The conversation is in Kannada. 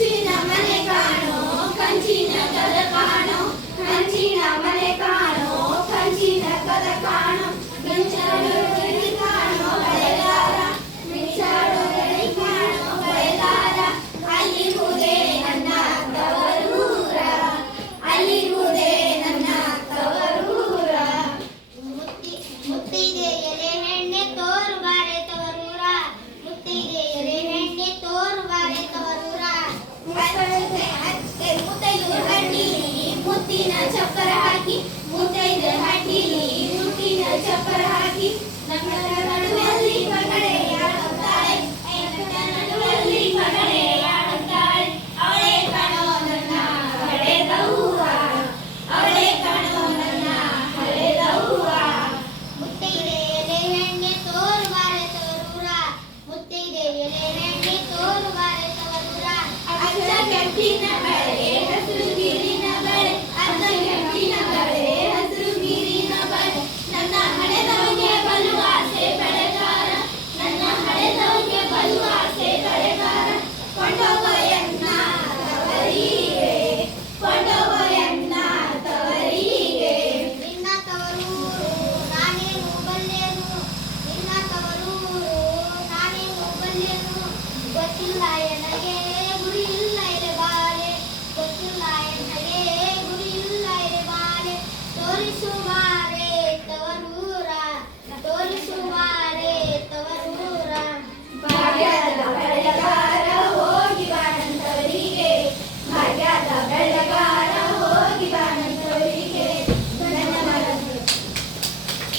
ಕಂಚಿನ ಮನೆ ಕಾಣೋ ಕಂಚಿನ ಕದ ಕಾಣೋ ಕಂಚಿನ ಮನೆ ಕಾಣೋ ಕಂಚಿನ ಕದ ಕಾಣೋ ಮಿಂಚಾಡೋ ಗಣಿ ಕಾಣೋ ಬಳೆಗಾರ ಮಿಂಚಾಡೋ ಗಣಿ ಕಾಣೋ ಬಳೆಗಾರ ಅಲ್ಲಿರುವುದೇ ನನ್ನ ತವರೂರ ಅಲ್ಲಿರುವುದೇ ನನ್ನ ತವರೂರ ಮುತ್ತಿಗೆ ಎಲೆ ಹೆಣ್ಣೆ ತೋರು ಬಾರೆ ತವರೂರ ಮುತ್ತಿಗೆ ಎಲೆ ಹೆಣ್ಣೆ ತೋರು ಬಾರೆ ತವರೂರ ಮುತ್ತೈದು ಹಣ್ಣಿಲಿ ಮುತ್ತಿನ ಚಪ್ಪರ ಹಾಕಿ ಮುತ್ತೈದು ಹಣ್ಣಿಲಿ ಮುತ್ತಿನ ಚಪ್ಪರ ಹಾಕಿ ನಮ್ಮ ನಡುವಲ್ಲಿ ಪಗಡೆಯಾಡುತ್ತಾಳೆ ನನ್ನ ನಡುವಲ್ಲಿ ಪಗಡೆಯಾಡುತ್ತಾಳೆ ಅವಳೇ ಕಾಣೋ ನನ್ನ ಹಳೆದವ್ವ ಅವಳೇ ಕಾಣೋ ನನ್ನ ಹಳೆದವ್ವ ಮುತ್ತಿಗೆ ಎಲೆ ಹೆಣ್ಣೆ ತೋರು ಬಾರೆ ತವರೂರ ಮುತ್ತಿಗೆ ಎಲೆ ಹೆಣ್ಣೆ ತೋರು ಬಾರೆ ತವರೂರ ಅಜ್ಜ ಕೆಂಪಿನ ಬಳೆ ಹಸಿರು ನೀರಿನ ಬಳೆ ಅಜ್ಜ ಕೆಂಪಿನ ಬಳೆ ಹಸಿರು ನೀರಿನ ಬಳೆ ನನ್ನ ಹಳೆದವನಿಗೆ ಬಲು ಆಸೆ ಬೆಳೆಗಾರ ನನ್ನ ಹಳೆದವನಿಗೆ ಬಲು ಆಸೆ ಬೆಳೆಗಾರ ಕೊಂಡೋಗಯನ್ನ ತವರಿಗೆ ಕೊಂಡೋಗಯನ್ನ ತವರಿಗೆ ನಿನ್ನ ತವರೂರು ನಾನೇನು ಬಲ್ಲೆನು ನಿನ್ನ ತವರೂರು ನಾನೇನು ಬಲ್ಲೆನು ಗೊತ್ತಿಲ್ಲ ಎನಗೆ ಗುರಿ ಇಲ್ಲ ಎಲೆ ಬಾಲೆ ಗೊತ್ತಿಲ್ಲ ಎನಗೆ ಗುರಿ ಇಲ್ಲ ಎಲೆ ಬಾಲೆ ತೋರಿಸು